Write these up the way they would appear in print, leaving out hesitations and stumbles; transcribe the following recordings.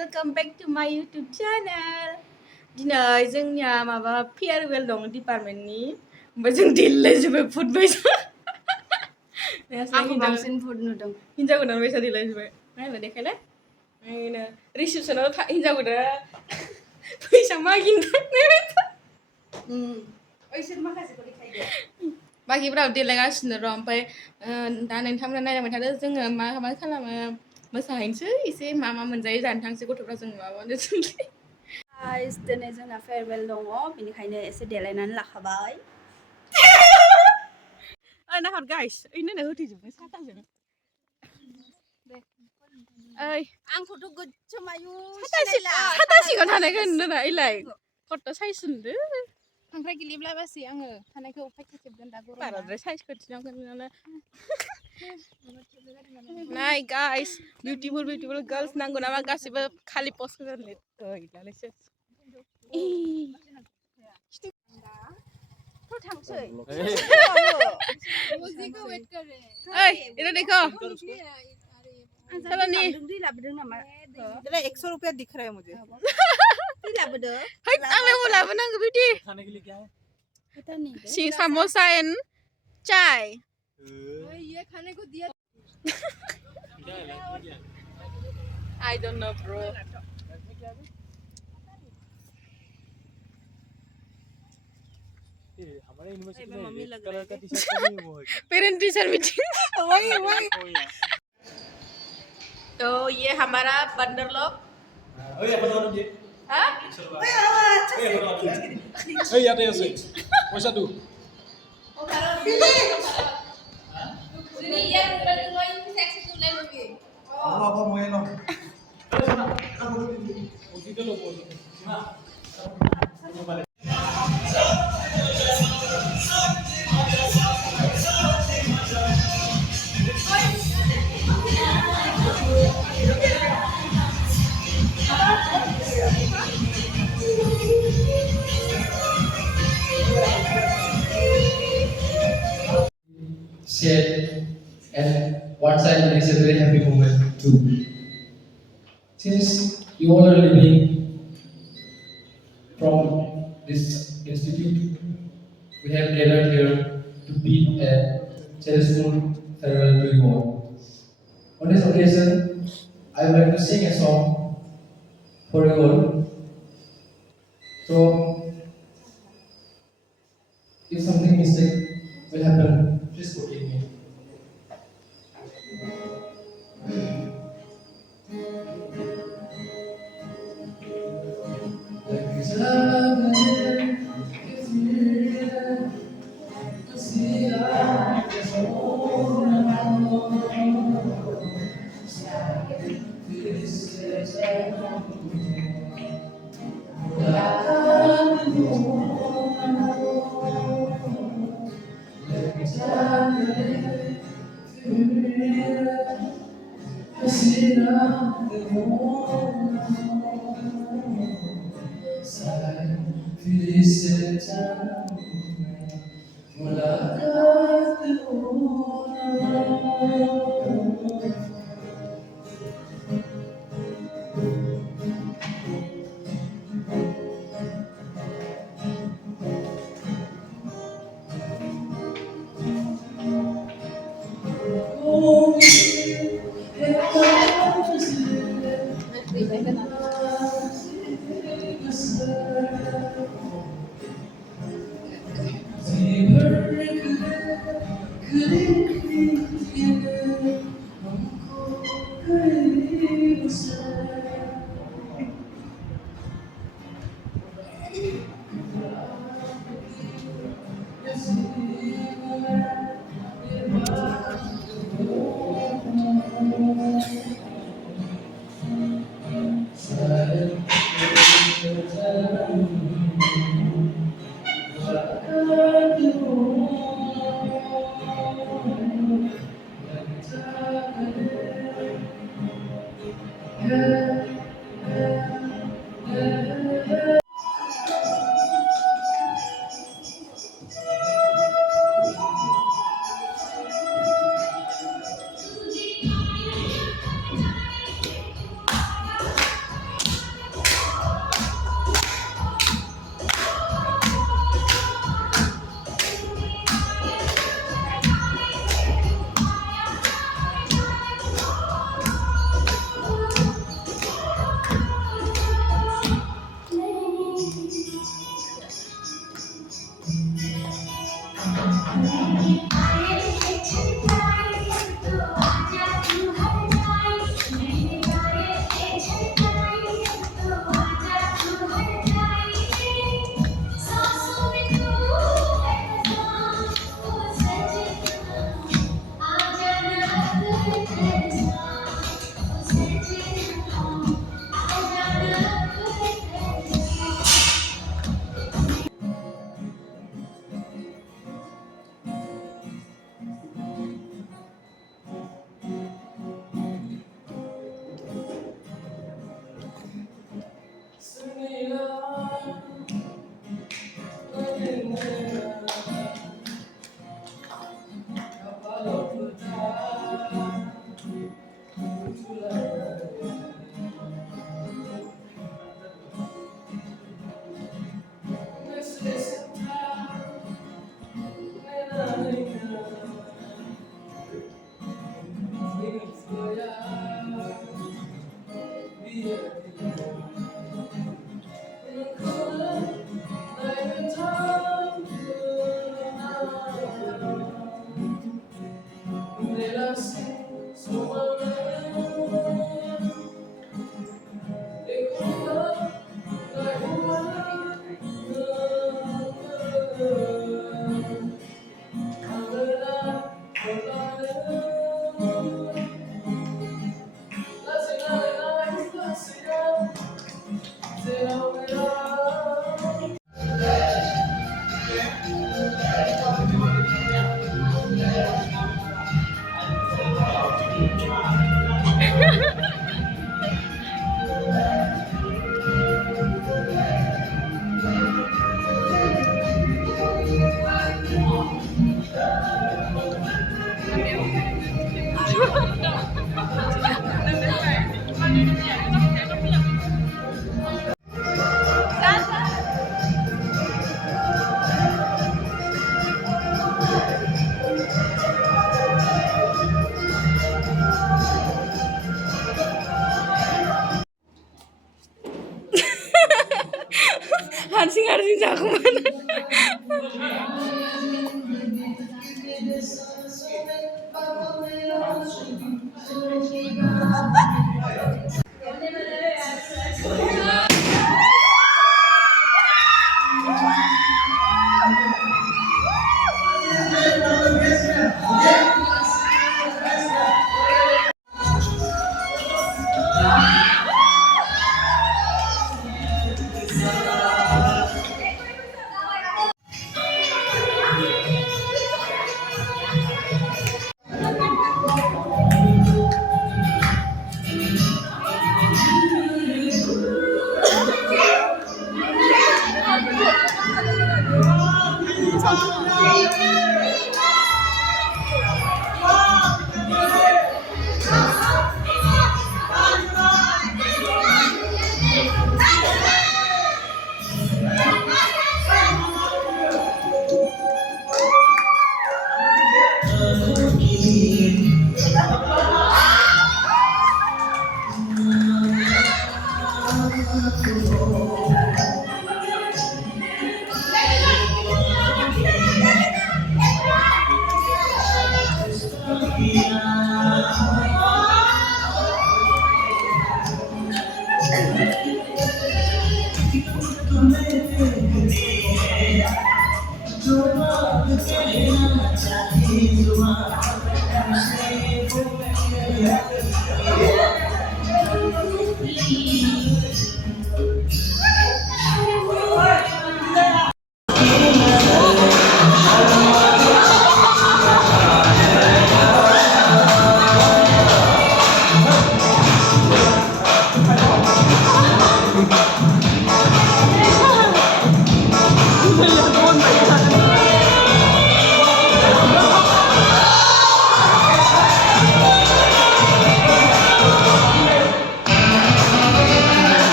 welcome back to my YouTube channel. दिनै जोंनिया माबा फेयारवेल दं डिपार्टमेन्टनि ओमफ्राय जों देलायजोब्बाय फुड बायसा आंखौ बांसिन फुड नुदों हिन्जाव गोदान बायसा देलायजोब्बाय नायलाय देखायलाय नायनो रिसेपसनाव हिन्जाव गोदाना फैसा मागिनो थांनाय ओइसोर माखासेखौ देखायदो बाखिफ्राबो देलायगासिनो र' ओमफ्राय दा नोंथांमोना नायलांबाय थादो जोङो मा खालामो मोसाहैनोसै एसे मा मोनजायो जानो थांसै गथ'फ्रा जों माबानो सोंसै गाइस दिनै जोंना फेयारवेल दङ बेनिखायनो एसे देलायनानै लाखाबाय नाहर गाइस ओइनो होथैजोबनो साथाजों ओइ आंखौथ' गोच्छो मायु साथा सिङाव थानायखौ नुदों ना इलाय फट' साइज नुदो खांख्राइ गिलिब्लाबासै आङो थानायखौ उफाय खेबगोन दा गरम बाराद्राय साइज खिन्थिनांगोन नाय गाइस बिउटिफुल गार्ल्स नांगौ नामा गासिबो खालि पस्ट होगोन गैलालैसो थांसै ओइ इधर देखो चलो नी दै लाबोदों नामा 100 रुपया दिख रहा है मुझे दै लाबोदो है आंलाय वो लाबोनांगौ बिदि खाने के लिए क्या है सी समोसा एंड चाय ये खाने को दिया I don't know bro हमारे यूनिवर्सिटी में रेड कलर का टी-शर्ट नहीं वो है पेरेंट टीचर मीटिंग वही तो ये हमारा बंदर लोग ओए apa tahu dia हाँ ओए याते আছে পয়সা দু apa mau yang Shared, and one side is a very happy moment too. Since you all are living from this institute, we have gathered here to bid a cheerful farewell to you all. On this occasion, I would like to sing a song for you all. So, if something mistake will happen, please forgive me. हारसिं जागौमोन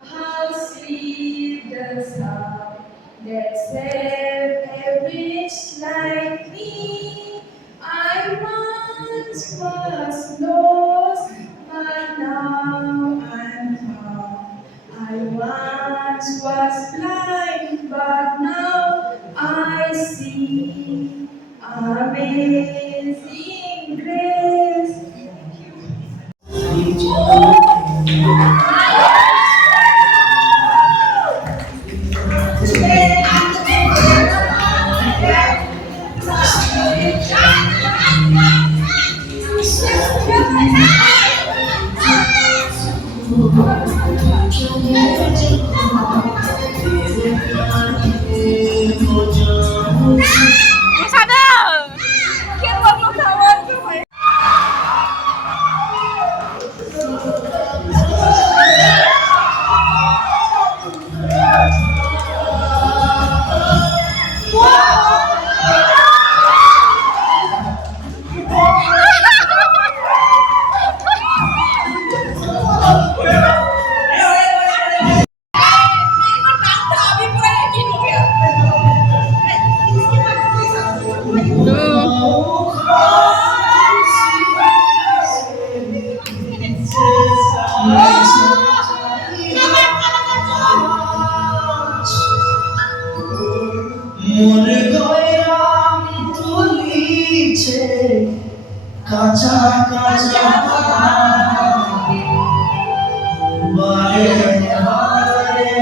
How sweet the sound that saved a wretch like me. I once was lost, but now I'm found. I once was blind, but now I see. Amazing grace. কাঁচা কাঁচা বারে বারে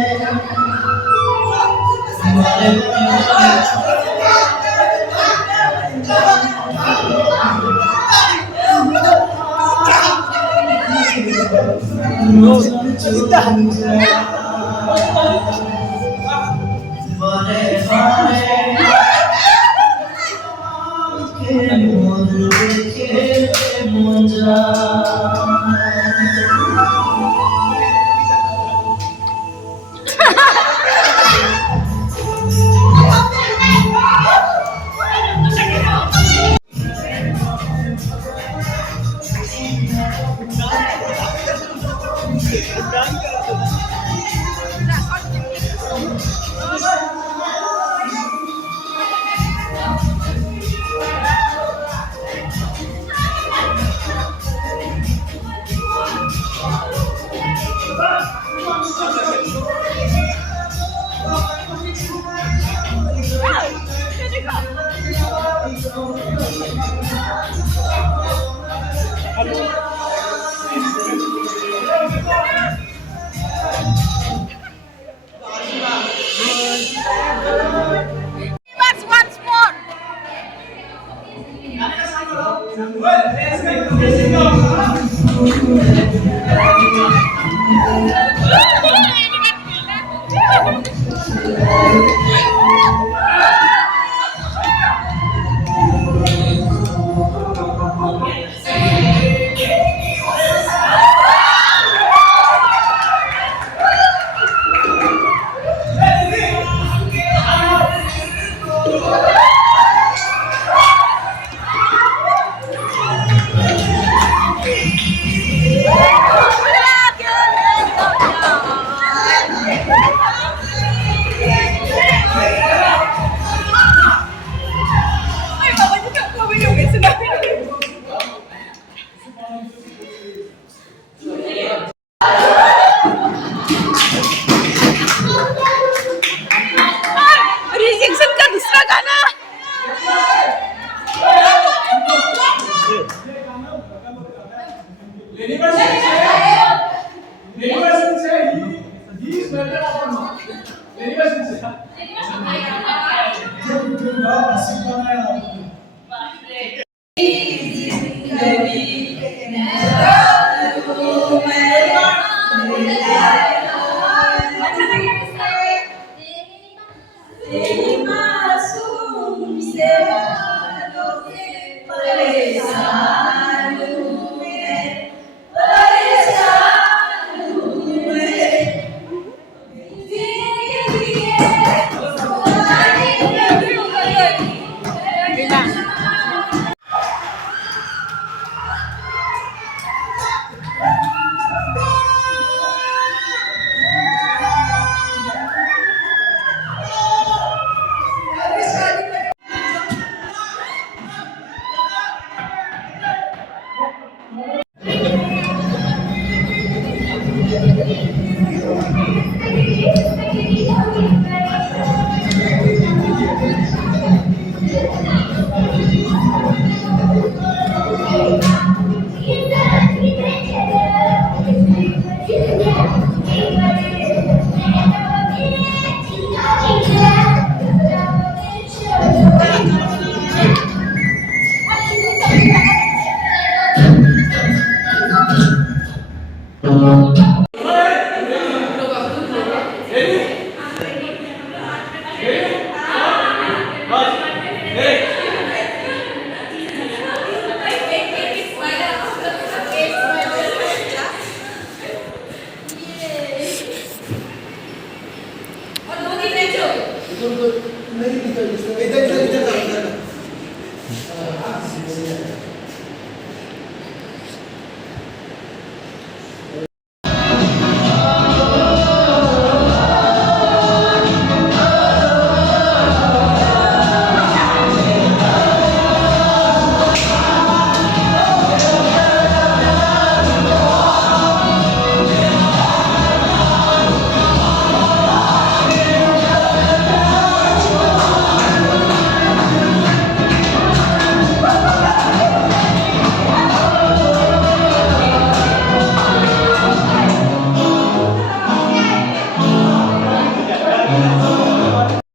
Ito,